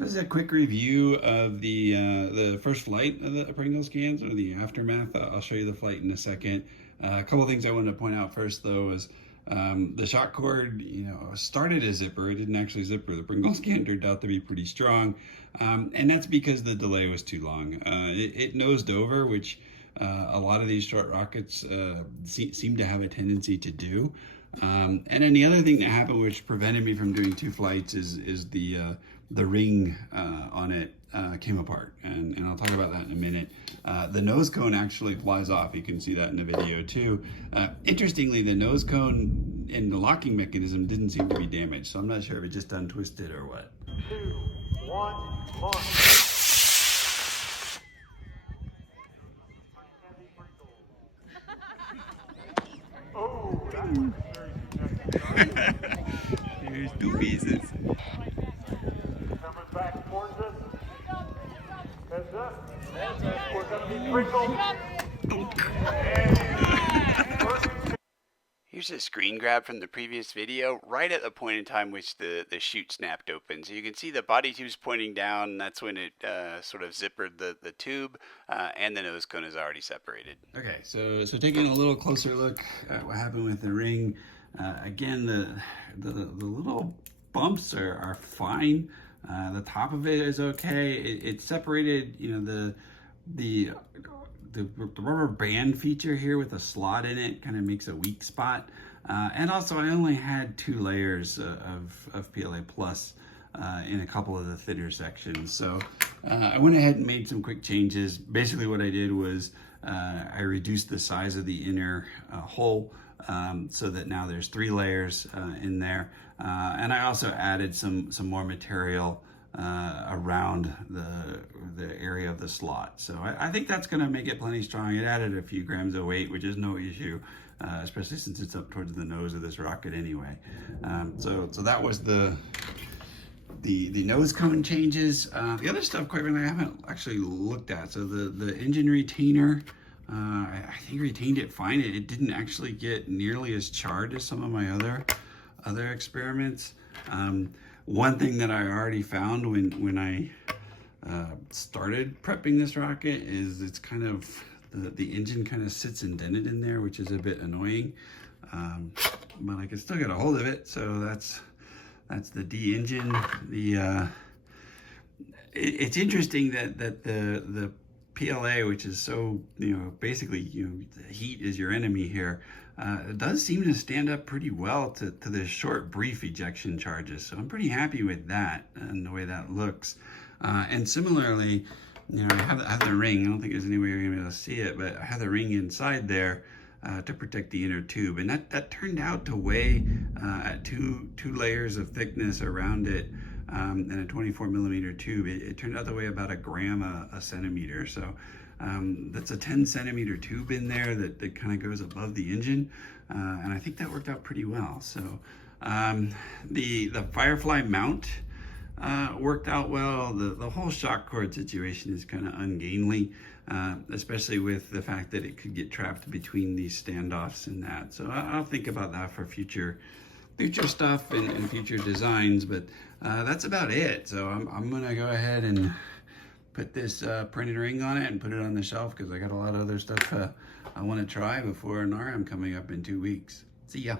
So this is a quick review of the first flight of the Pringles cans, or the aftermath. I'll show you the flight in a second. A couple things I wanted to point out first, though, is the shock cord, started as zipper. It didn't actually zipper. The Pringles can turned out to be pretty strong, and that's because the delay was too long. It nosed over, which a lot of these short rockets seem to have a tendency to do. And then the other thing that happened, which prevented me from doing two flights, is the ring on it came apart, and I'll talk about that in a minute. The nose cone actually flies off. You can see that in the video too. Interestingly, the nose cone and the locking mechanism didn't seem to be damaged, so I'm not sure if it just untwisted or what. 2, 1, mark. Oh, that was very significant. There's two pieces. Cameras back towards us. Heads up. We're going to be Pringles. Here's a screen grab from the previous video, right at the point in time which the chute snapped open. So you can see the body tube's pointing down. That's when it sort of zippered the tube, and the nose cone is already separated. Okay, so taking a little closer look at what happened with the ring. Again, the little bumps are fine. The top of it is okay. It separated, the rubber band feature here with a slot in it kind of makes a weak spot. And also I only had 2 layers of PLA Plus in a couple of the thinner sections. So I went ahead and made some quick changes. Basically what I did was I reduced the size of the inner hole so that now there's 3 layers in there. And I also added some more material around the area of the slot. So I think that's going to make it plenty strong. It added a few grams of weight, which is no issue, especially since it's up towards the nose of this rocket anyway. So that was the nose cone changes. The other stuff, quite frankly, I haven't actually looked at. So the engine retainer, I think retained it fine. It didn't actually get nearly as charred as some of my other experiments. One thing that I already found when I started prepping this rocket is it's kind of, the engine kind of sits indented in there, which is a bit annoying. But I can still get a hold of it, so that's the D engine. It's interesting that the PLA, which is so, basically, the heat is your enemy here, it does seem to stand up pretty well to the short, brief ejection charges. So I'm pretty happy with that and the way that looks. And similarly, I have the ring. I don't think there's any way you're gonna be able to see it, but I have the ring inside there to protect the inner tube. And that turned out to weigh at two layers of thickness around it. And a 24 millimeter tube, it turned out to weigh about 1 gram a centimeter. So that's a 10 centimeter tube in there that kind of goes above the engine. And I think that worked out pretty well. So the Firefly mount worked out well. The whole shock cord situation is kind of ungainly, especially with the fact that it could get trapped between these standoffs and that. So I'll think about that for future stuff and future designs, but that's about it. So I'm gonna go ahead and put this printed ring on it and put it on the shelf, because I got a lot of other stuff I want to try before NARAM coming up in 2 weeks. See ya.